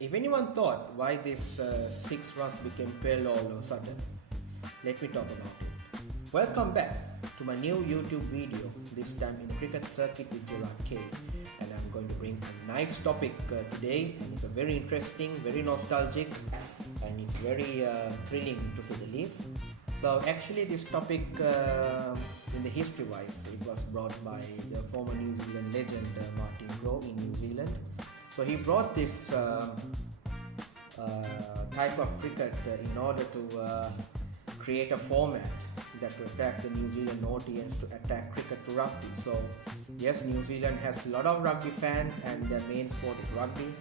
If anyone thought why this 6 runs became 12 all of a sudden, let me talk about it. Welcome back to my new YouTube video, this time in the cricket circuit with Gerard K. And I'm going to bring a nice topic today, and it's a very interesting, very nostalgic, and it's very thrilling to say the least. So actually this topic in the history wise, it was brought by the former New Zealand legend Martin Crowe in New Zealand. So he brought this type of cricket in order to create a format that to attack the New Zealand audience, to attack cricket to rugby. So yes, New Zealand has a lot of rugby fans and their main sport is rugby,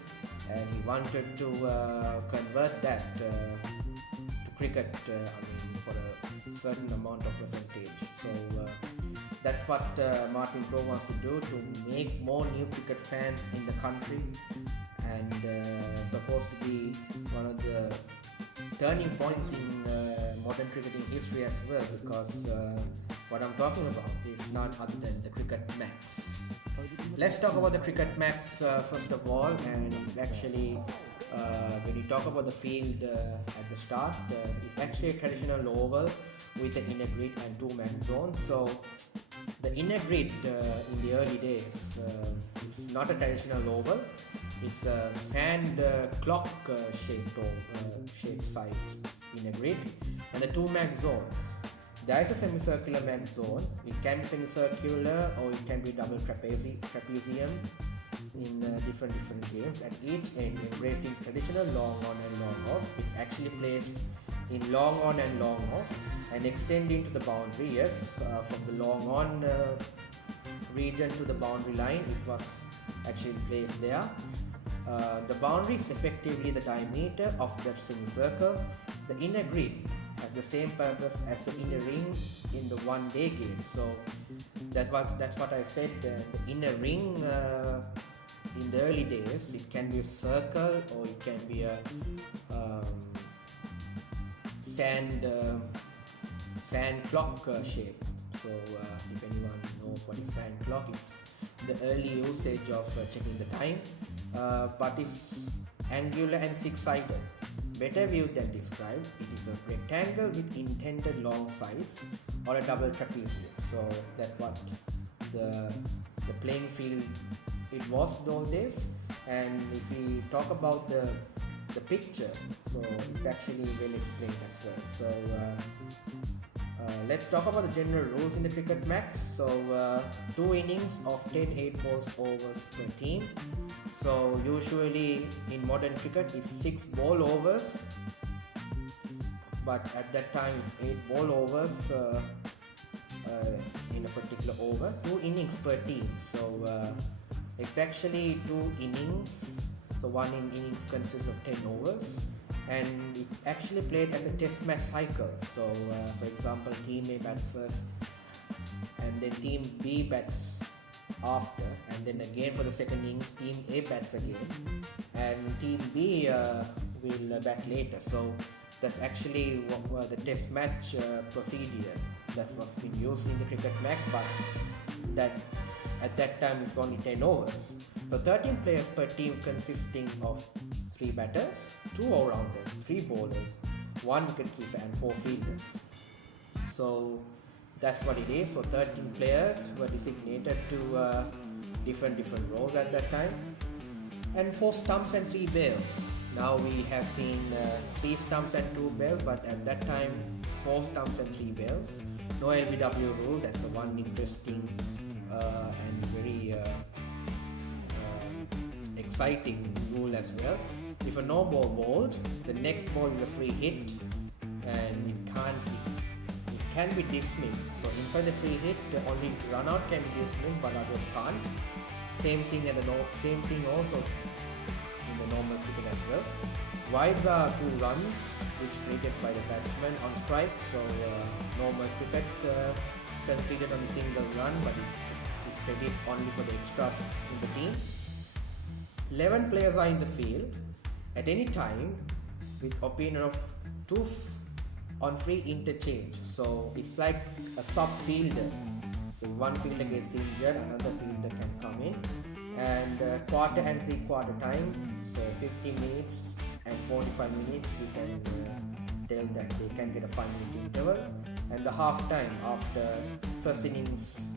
and he wanted to convert that to cricket, for a certain amount of percentage. So that's what Martin Crowe wants to do, to make more new cricket fans in the country, and supposed to be one of the turning points in modern cricketing history as well, because what I'm talking about is none other than the Cricket Max. Let's talk about the Cricket Max first of all, and it's actually when you talk about the field at the start, it's actually a traditional oval with the inner grid and 2 max zones. So the inner grid in the early days, it's not a traditional oval, it's a sand clock shape size inner grid, and the 2 max zones. There is a semicircular max zone. It can be semicircular or it can be double trapezium in different games, at each end embracing traditional long on and long off. It's actually placed in long on and long off and extending to the boundary. Yes, from the long on region to the boundary line, it was actually placed there. The boundary is effectively the diameter of that semicircle. The inner grid has the same purpose as the inner ring in the one-day game. So that's what I said. The inner ring in the early days, it can be a circle or it can be a sand clock shape. So if anyone knows what is sand clock, it's the early usage of checking the time, but it's angular and 6-sided. Better viewed than described, it is a rectangle with intended long sides or a double trapezium. So that's what the playing field it was those days. And if we talk about the picture, so it's actually well explained as well. So let's talk about the general rules in the Cricket Max. So 2 innings of 10 8-ball overs per team. So usually in modern cricket it's 6 ball overs, but at that time it's 8 ball overs in a particular over. 2 innings per team. So it's actually 2 innings. So one innings consists of 10 overs, and it's actually played as a test match cycle. So for example, team A bats first and then team B bats after, and then again for the second innings team A bats again and team B will bat later. So that's actually the test match procedure that was being used in the Cricket Max, but that at that time it's only 10 overs. So 13 players per team, consisting of 3 batters, 2 all-rounders, 3 bowlers, 1 wicketkeeper and 4 fielders. So that's what it is. So 13 players were designated to different roles at that time, and 4 stumps and 3 bails. Now we have seen 3 stumps and 2 bails, but at that time 4 stumps and 3 bails. No LBW rule. That's the one interesting and very exciting rule as well. If a no ball bowled, the next ball is a free hit, and it can be dismissed. So inside the free hit, the only run out can be dismissed, but others can't. Same thing also in the normal cricket as well. Wides are 2 runs, which created by the batsman on strike. So normal cricket considered on a single run, but it credits only for the extras in the team. 11 players are in the field at any time with opinion of 2 on free interchange. So it's like a sub fielder. So if one fielder gets injured, another fielder can come in and quarter and three-quarter time, so 50 minutes and 45 minutes, we can tell that they can get a 5-minute interval, and the half time after first innings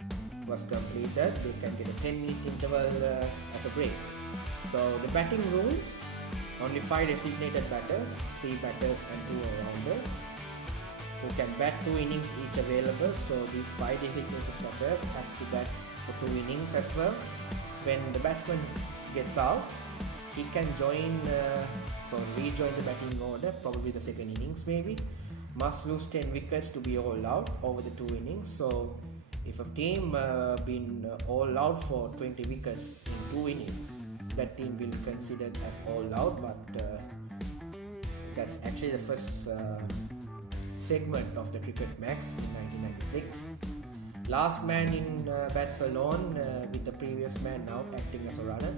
was completed, they can get a 10-minute interval as a break. So the batting rules, only 5 designated batters, 3 batters and 2 all-rounders who can bat 2 innings each available. So these 5 designated batters has to bat for 2 innings as well. When the batsman gets out, he can join, rejoin the batting order, probably the second innings maybe. Must lose 10 wickets to be all out over the 2 innings. So if a team been all out for 20 wickets in 2 innings, that team will be considered as all out, but that's actually the first segment of the cricket max in 1996. Last man in bats alone with the previous man now acting as a runner.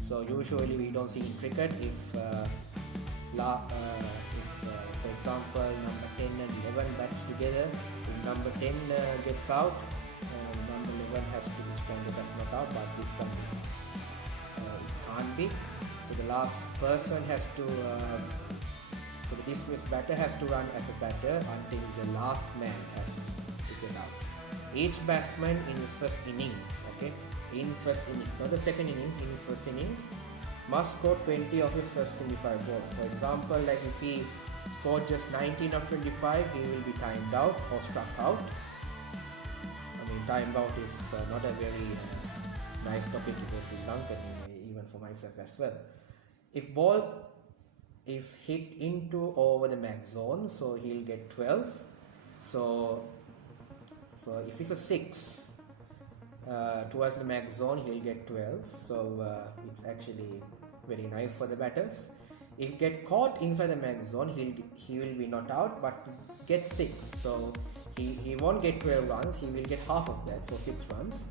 So usually we don't see in cricket if for example number 10 and 11 bats together, if number 10 gets out, number 11 has to be stranded as not out, but this time it can't be. So the last person has to so the dismissed batter has to run as a batter until the last man has to get out. Each batsman in his first innings, in first innings, not the second innings, in his first innings, must score 20 of his first 25 balls. For example, like if he scored just 19 of 25, he will be timed out or struck out. I mean, timed out is not a very nice topic for Sri Lankan, even for myself as well. If ball is hit into or over the max zone, so he'll get 12. So if it's a 6 towards the max zone, he'll get 12. So it's actually very nice for the batters. If he get caught inside the max zone, he will be not out, but get 6. So he won't get 12 runs, he will get half of that, so 6 runs.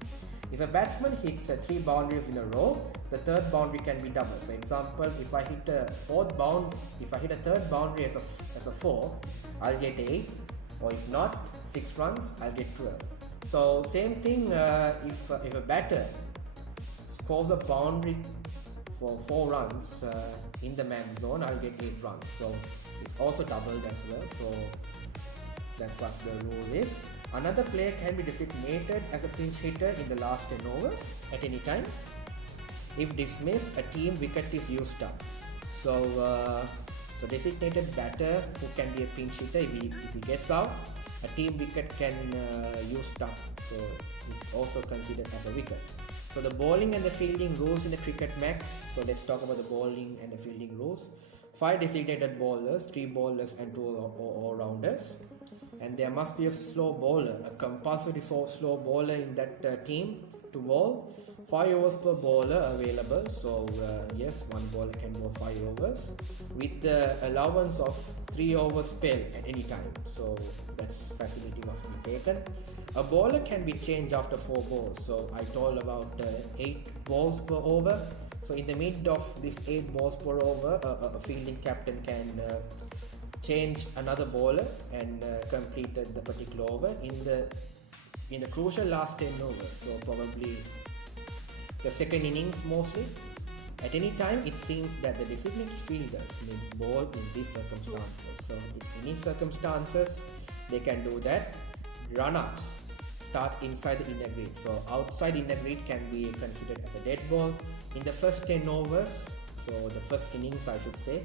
If a batsman hits 3 boundaries in a row, the third boundary can be doubled. For example, if I hit a third boundary as a 4, I'll get 8, or if not 6 runs, I'll get 12. So same thing, if a batter scores a boundary for 4 runs in the max zone, I'll get 8 runs. So it's also doubled as well. So that's what the rule is. Another player can be designated as a pinch hitter in the last 10 overs at any time. If dismissed, a team wicket is used up. So designated batter who can be a pinch hitter, if he gets out, a team wicket can used up. So it's also considered as a wicket. So the bowling and the fielding rules in the cricket max. So let's talk about the bowling and the fielding rules. 5 designated bowlers, 3 bowlers and 2 all-rounders. And there must be a slow bowler, a compulsory slow bowler in that team to bowl. 5 overs per bowler available. So yes, one bowler can bowl 5 overs with the allowance of 3 overs spell at any time. So that's facility must be taken. A bowler can be changed after 4 balls. So I told about 8 balls per over. So in the mid of this 8 balls per over, a fielding captain can change another bowler and completed the particular over in the crucial last 10 overs. So probably the second innings mostly. At any time, it seems that the designated fielders may bowl in these circumstances. So in any circumstances, they can do that. Run-ups start inside the inner grid. So outside inner grid can be considered as a dead ball. In the first 10 overs, so the first innings I should say,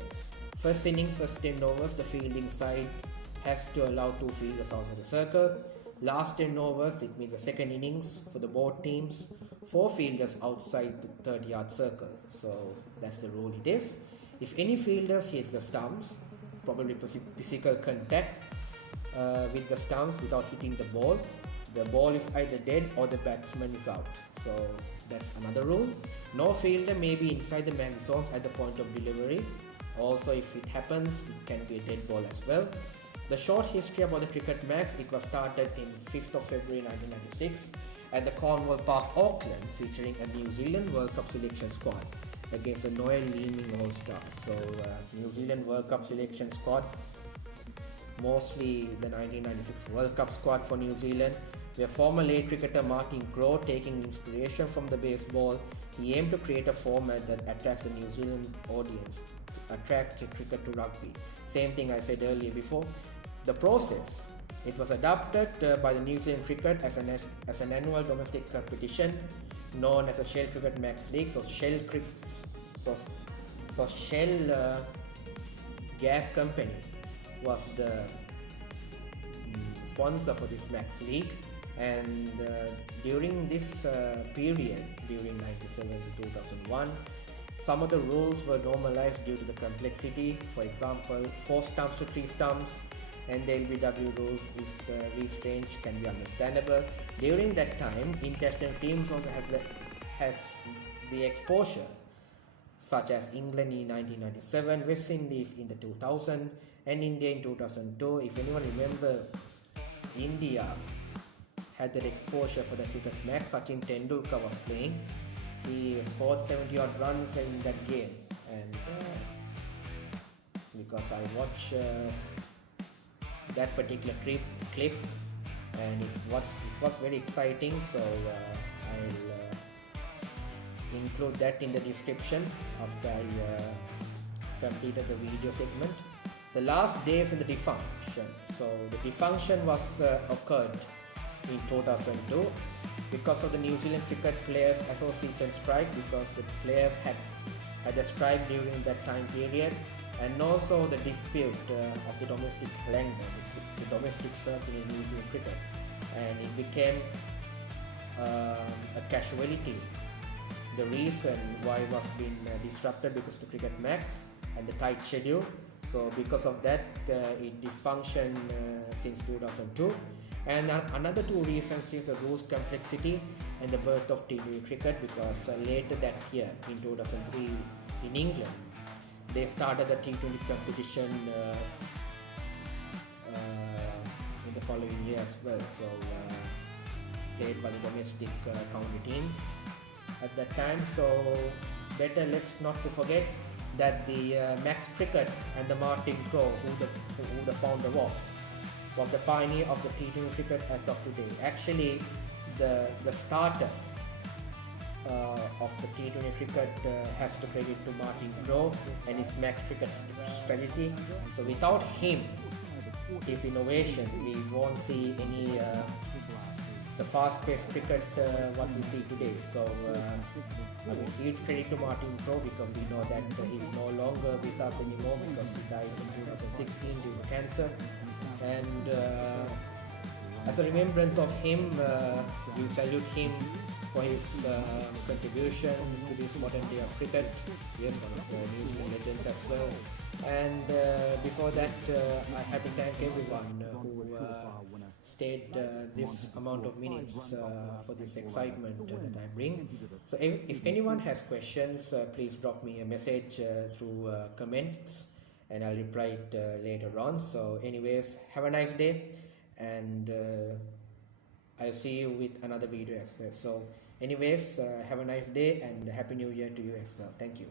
first innings, first 10 overs, the fielding side has to allow 2 fielders outside the circle. Last 10 overs, it means the second innings for the both teams, 4 fielders outside the 30-yard circle. So that's the rule it is. If any fielders hits the stumps, probably physical contact with the stumps without hitting the ball is either dead or the batsman is out. So that's another rule. No fielder may be inside the max zones at the point of delivery. Also, if it happens, it can be a dead ball as well. The short history about the cricket max, it was started in 5th of February 1996 at the Cornwall Park, Auckland, featuring a New Zealand World Cup selection squad against the Noel Leeming All-Stars. So New Zealand World Cup selection squad, mostly the 1996 World Cup squad for New Zealand, where former late cricketer Martin Crowe, taking inspiration from the baseball, he aimed to create a format that attracts the New Zealand audience, to attract cricket to rugby. Same thing I said earlier before. The process, it was adopted by the New Zealand cricket as an annual domestic competition known as a Shell Cricket Max League. So Shell Gas Company was the sponsor for this Max League, and during this period, during 97 to 2001, some of the rules were normalized due to the complexity. For example, 4 stumps to 3 stumps, and the LBW rules is restrained, can be understandable. During that time, international teams also has the exposure, such as England in 1997, West Indies in the 2000, and India in 2002. If anyone remember, India had that exposure for the cricket match. Sachin Tendulkar was playing. He scored 70 odd runs in that game, and because I watched that particular clip, and it was very exciting, so I'll include that in the description after I completed the video segment. The last days in the defunction. So the defunction was occurred in 2002 because of the New Zealand Cricket Players Association strike, because the players had a strike during that time period, and also the dispute of the domestic language, the domestic circle in New Zealand cricket, and it became a casualty. The reason why it was being disrupted because of the cricket max and the tight schedule. So because of that, it dysfunctioned since 2002. And another 2 reasons is the rules complexity and the birth of T20 cricket, because later that year in 2003 in England, they started the T20 competition in the following year as well. So played by the domestic county teams at that time. So better let's not to forget that the Max Cricket and the Martin Crowe, who the founder was the pioneer of the T20 cricket as of today. Actually, the starter of the T20 cricket has to credit to Martin Crowe and his Max Cricket strategy. So without him, his innovation, we won't see any the fast-paced cricket what we see today. So I mean, huge credit to Martin Crowe, because we know that he's no longer with us anymore because he died in 2016 due to cancer. And as a remembrance of him, we salute him for his contribution to this modern day of cricket. He is one of the New Zealand legends as well. And before that, I have to thank everyone who stayed this amount of minutes for this excitement that I bring. So if anyone has questions, please drop me a message through comments, and I'll reply it later on. So anyways, have a nice day, and I'll see you with another video as well. So anyways, have a nice day, and Happy New Year to you as well. Thank you.